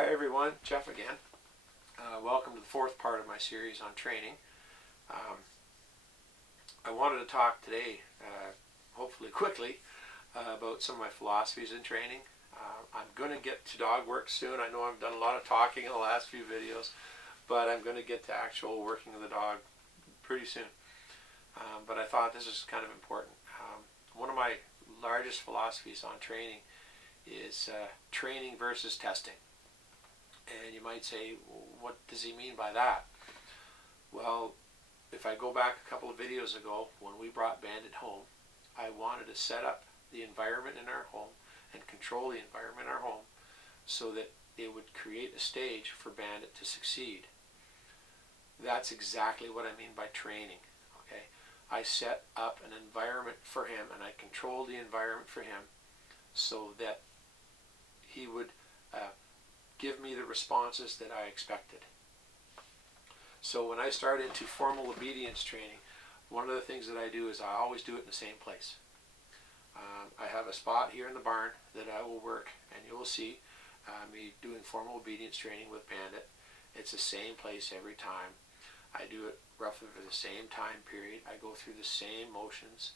Hi everyone, Jeff again. Welcome to the fourth part of my series on training. I wanted to talk today, hopefully quickly, about some of my philosophies in training. I'm going to get to dog work soon. I know I've done a lot of talking in the last few videos, but I'm going to get to actual working of the dog pretty soon. But I thought this is kind of important. One of my largest philosophies on training is training versus testing. And you might say, well, what does he mean by that? Well, if I go back a couple of videos ago, when we brought Bandit home, I wanted to set up the environment in our home and control the environment in our home so that it would create a stage for Bandit to succeed. That's exactly what I mean by training. Okay, I set up an environment for him and I controlled the environment for him so that he would give me the responses that I expected. So when I start into formal obedience training, one of the things that I do is I always do it in the same place. I have a spot here in the barn that I will work, and you will see me doing formal obedience training with Bandit. It's the same place every time. I do it roughly for the same time period. I go through the same motions.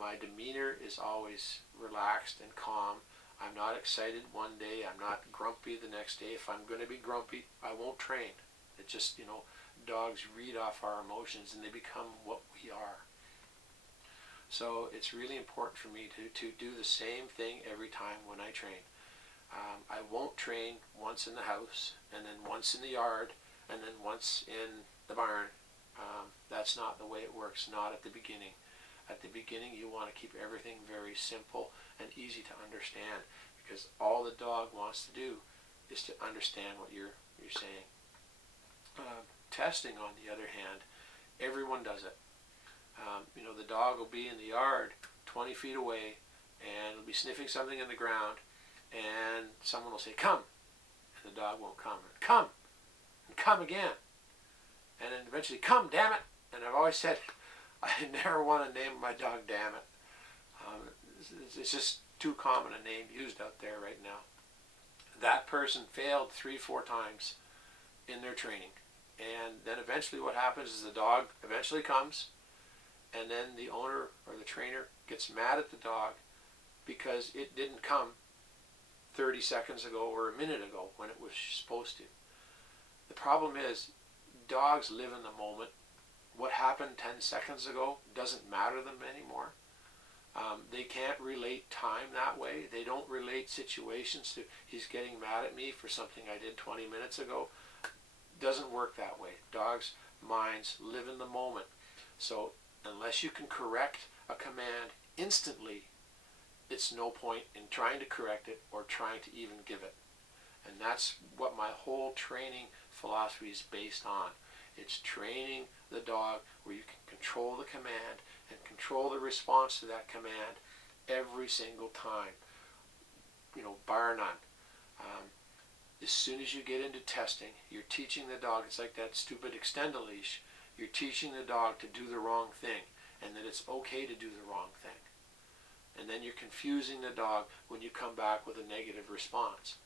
My demeanor is always relaxed and calm. I'm not excited one day. I'm not grumpy the next day. If I'm going to be grumpy, I won't train. It just, dogs read off our emotions and they become what we are. So it's really important for me to do the same thing every time when I train. I won't train once in the house and then once in the yard and then once in the barn. That's not the way it works, not at the beginning. At the beginning, you want to keep everything very simple and easy to understand, because all the dog wants to do is to understand what you're saying. Testing, on the other hand, everyone does it. The dog will be in the yard 20 feet away and will be sniffing something in the ground, and someone will say, "Come," and the dog won't come. "Come," and come again, and then eventually, "Come, damn it." And I've always said, I never want to name my dog Damn It. It's just too common a name used out there right now. That person failed 3-4 times in their training. And then eventually what happens is the dog eventually comes, and then the owner or the trainer gets mad at the dog because it didn't come 30 seconds ago or a minute ago when it was supposed to. The problem is dogs live in the moment. What happened 10 seconds ago doesn't matter to them anymore. They can't relate time that way. They don't relate situations to, he's getting mad at me for something I did 20 minutes ago. Doesn't work that way. Dogs' minds live in the moment. So unless you can correct a command instantly, it's no point in trying to correct it or trying to even give it. And that's what my whole training philosophy is based on. It's training the dog where you can control the command and control the response to that command every single time, bar none. As soon as you get into testing, you're teaching the dog, it's like that stupid extend a leash, you're teaching the dog to do the wrong thing and that it's okay to do the wrong thing. And then you're confusing the dog when you come back with a negative response.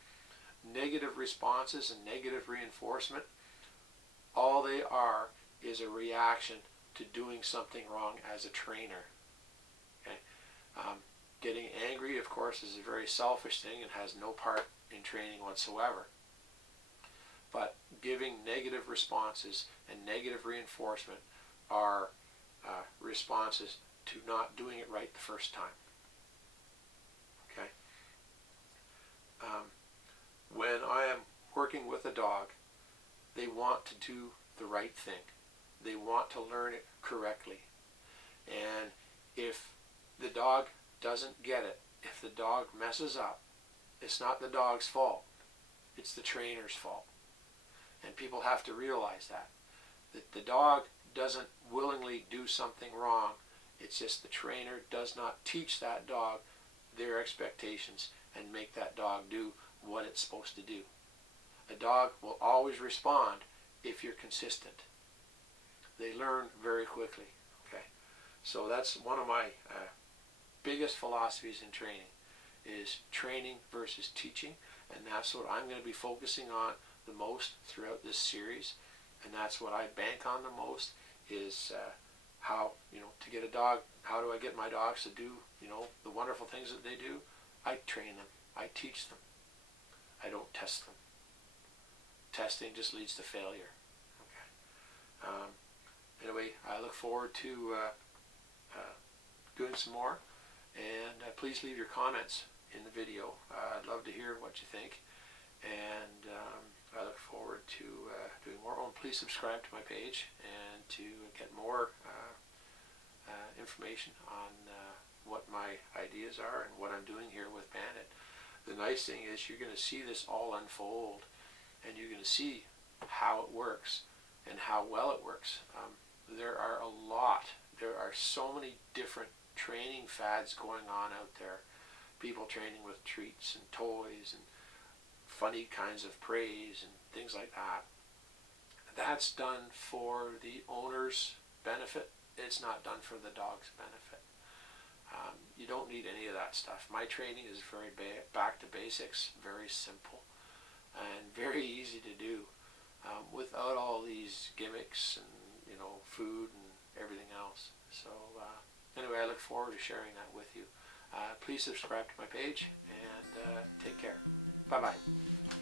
Negative responses and negative reinforcement, all they are is a reaction to doing something wrong as a trainer. Okay? Getting angry, of course, is a very selfish thing and has no part in training whatsoever. But giving negative responses and negative reinforcement are responses to not doing it right the first time. Okay? When I am working with a dog, they want to do the right thing. They want to learn it correctly. And if the dog doesn't get it, if the dog messes up, it's not the dog's fault. It's the trainer's fault. And people have to realize that the dog doesn't willingly do something wrong. It's just the trainer does not teach that dog their expectations and make that dog do what it's supposed to do. A dog will always respond if you're consistent. They learn very quickly. Okay, so that's one of my biggest philosophies in training, is training versus teaching. And that's what I'm going to be focusing on the most throughout this series. And that's what I bank on the most is how, to get a dog, how do I get my dogs to do, the wonderful things that they do? I train them. I teach them. I don't test them. Testing just leads to failure. Okay. Anyway, I look forward to doing some more. And please leave your comments in the video. I'd love to hear what you think. And I look forward to doing more. Oh, and please subscribe to my page and to get more information on what my ideas are and what I'm doing here with Bandit. The nice thing is you're going to see this all unfold, and you're going to see how it works and how well it works. There are so many different training fads going on out there. People training with treats and toys and funny kinds of praise and things like that. That's done for the owner's benefit. It's not done for the dog's benefit. You don't need any of that stuff. My training is very back to basics, very simple, and very easy to do without all these gimmicks and food and everything else. So anyway, I look forward to sharing that with you. Please subscribe to my page and take care. Bye-bye.